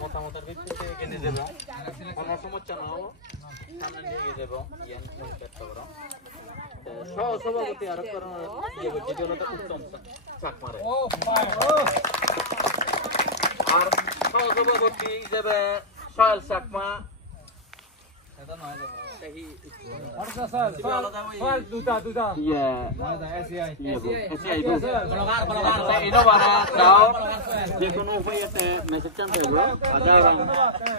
মতামতের ভিত্তিতে এগিয়ে নিয়ে যাব কোনো সমস্যা না হবো সামনে নিয়ে যাব সভাপতি আর উত্তম চাক মারে আর সহসভাপতি হিসেবে সয়াল চাকমা যেকোনো উপায় মেসেজ চান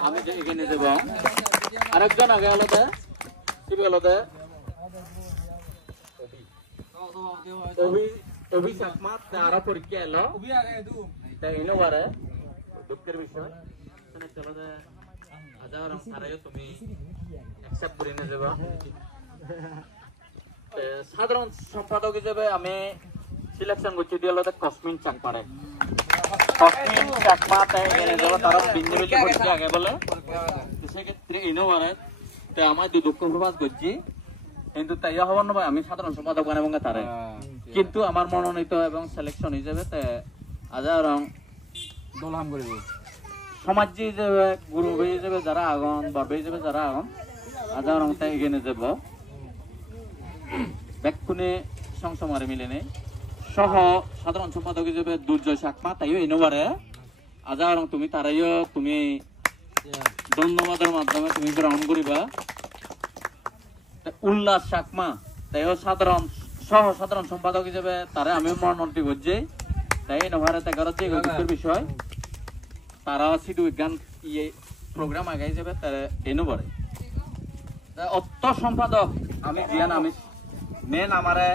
আমি এখানে দেব আরেকজন আগে আলাদা আলাদা অভি চাকমা তারা পরীক্ষা এলো ইনোভারে দুঃখের বিষয় হাজার সারাইও তুমি অ্যাকসেপ্ট করে নিয়ে যাবা সাধারণ সম্পাদক হিসেবে আমি সিলেকশন করছি দিয়ালতে কসমিন চাকমারে কসমিন চাকমা তাই এনে যাবো তারা বিন্দু বিন্দু করছে আগে বলে সেক্ষেত্রে ইনোভারে তো আমার দুঃখ প্রকাশ করছি কিন্তু তাই হবার নয় আমি সাধারণ সম্পাদক বানাবো তারে কিন্তু আমার মনোনীত এবং সিলেকশন হিসেবে হাজার দলহাম করে সমাজ হিসেবে গুরু হিসেবে যারা আগন বাবা হিসেবে যারা আগন হাজার এগিয়ে যাব ব্যাকুনে সংসমারে মিলে নেই সহ সাধারণ সম্পাদক হিসেবে দুর্জয় চাকমা তাইও ইনোভারে হাজার তুমি তারাইও তুমি ধন্যবাদের মাধ্যমে তুমি গ্রহণ করিবা উল্লাস চাকমা তাইও সাধারণ সহ সাধারণ সম্পাদক হিসেবে তারা আমি মনোনীত করছি তাই ইনোভারে 11 বিষয় তারা সিধু বিজ্ঞান ইয়ে প্রোগ্রাম আগে হিসেবে তারা ইনোভারে অর্থ সম্পাদক আমি জিয়ান আমি মেন আমারে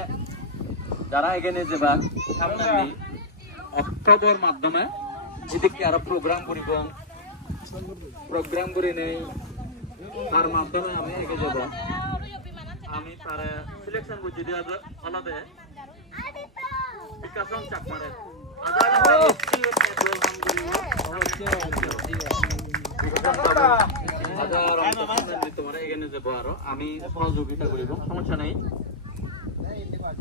যারা এখানে যাবা সামনে অক্টোবর মাধ্যমে এদিকে আরো প্রোগ্রাম করিব প্রোগ্রাম করে নেই তার মাধ্যমে আমি এগিয়ে যাব আমি তার সিলেকশন করছি আলাদা বিকাশন চাকমারে তোমার এখানে যাবো আরো আমি সহযোগিতা করিব সমস্যা নেই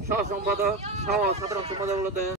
সহ সম্পাদক সহ সাধারণ সম্পাদক